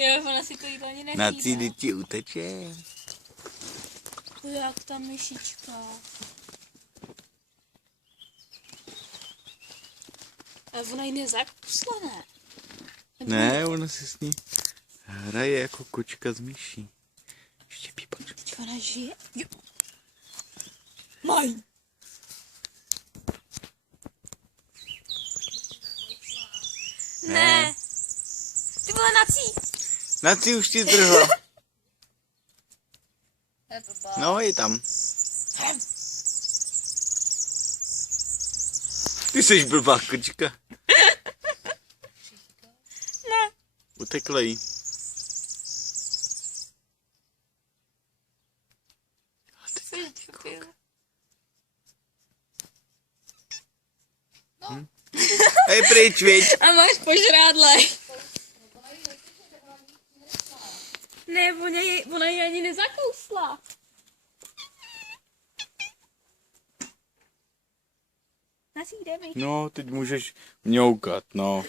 Ty, ona si to jídlo ani nehlídá. Na cíli ti uteče. Jak ta myšička. A ona ji nezakusla, ne? Ne, ona si s ní hraje jako kočka s myší. Ještě pípač. Teď ona žije? Jo. Maj. Ne. Ty vole, nací. Na cí už ti zdrhla. No, je tam. Ty jsi blbá kočka. Ne. Utekla jí. Hej, pryč, viď. A máš požrádle. Ne, ona ji ani nezakousla. Nací, jdeme. No, teď můžeš mňoukat, no.